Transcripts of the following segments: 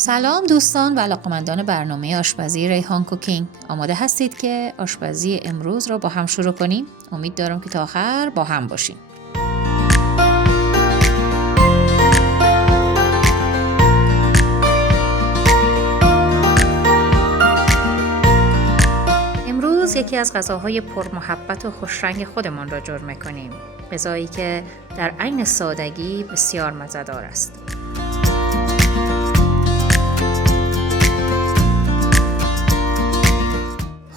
سلام دوستان و علاقه‌مندان برنامه آشپزی ریحان کوکینگ. آماده هستید که آشپزی امروز را با هم شروع کنیم؟ امید دارم که تا آخر با هم باشیم. امروز یکی از غذاهای پرمحبت و خوشرنگ خودمان را جرم می‌کنیم. غذایی که در عین سادگی بسیار مزه‌دار است.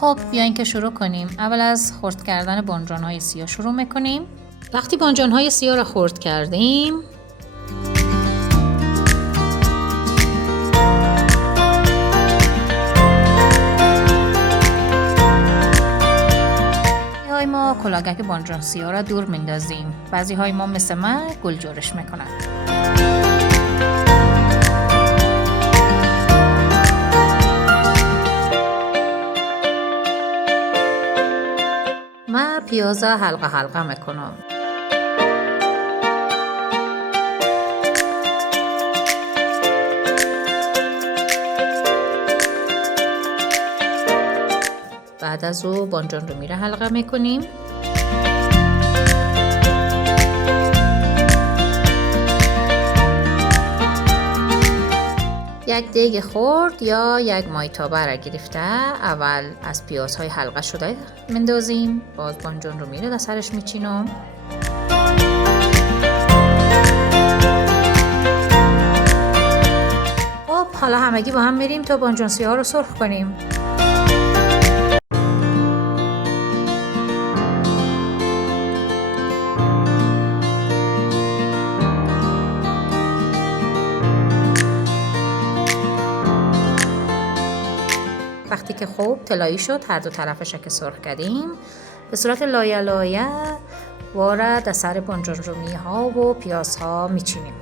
خب بیاین که شروع کنیم. اول از خرد کردن بانجان‌های سیاه شروع میکنیم. وقتی بانجان‌های سیاه را خرد کردیم بعضی ما کلاهک بانجان سیاه را دور میندازیم. بعضی های ما مثل من گل جورش میکنن. من پیاز حلقه حلقه میکنم. بعد از او بانجان رو میره حلقه میکنیم. یک دیگ خرد یا یک مایتابه را گرفته اول از پیازهای حلقه شده مندازیم. باز بانجان رو میره در سرش میچینم. خب حالا همگی با هم میریم تا بانجان سیاه رو سرخ کنیم. وقتی که خوب طلایی شد هر دو طرفش که سرخ کردیم به صورت لایه لایه واره در سر بانجان رومی ها و پیاز ها میچینیم.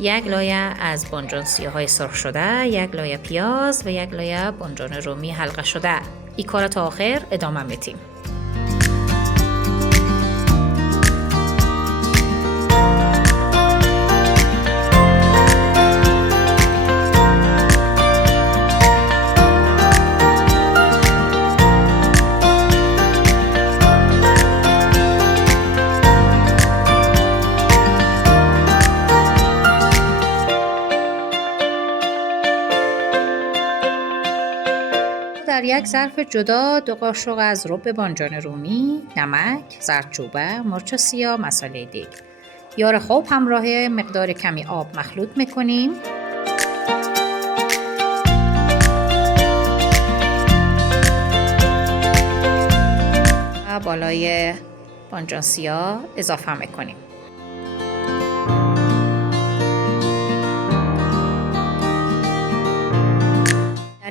یک لایه از بانجان سیاه‌های سرخ شده، یک لایه پیاز و یک لایه بانجان رومی حلقه شده. این کار تا آخر ادامه میدیم. در یک ظرف جدا 2 قاشق از رب بانجان رومی، نمک، زردچوبه، مرچ سیاه، مساله دیگ. یار خوب همراه مقدار کمی آب مخلوط میکنیم. و بالای بانجان سیاه اضافه میکنیم.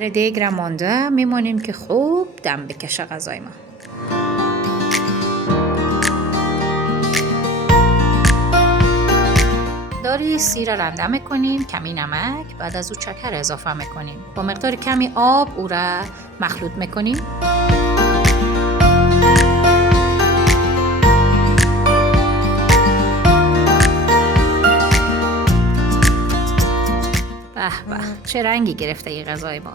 در دیگ را مانده میمانیم که خوب دم بکشه غذای ما. داری سیر را رنده میکنیم، کمی نمک، بعد از او چکر اضافه میکنیم. با مقدار کمی آب او را مخلوط میکنیم. به به چه رنگی گرفته ای غذای ما.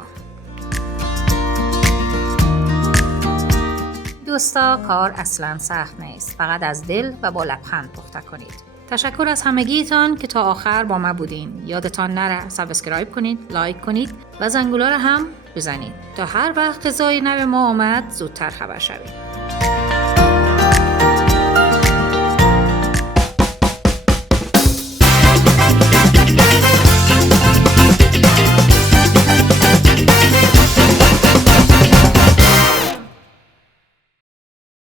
دوستا کار اصلا سخت نیست، فقط از دل و با لبخند پخته کنید. تشکر از همگیتان که تا آخر با ما بودین. یادتان نره سابسکرایب کنید، لایک کنید و زنگوله را هم بزنید تا هر وقت غذای نو ما آمد زودتر خبر شوید.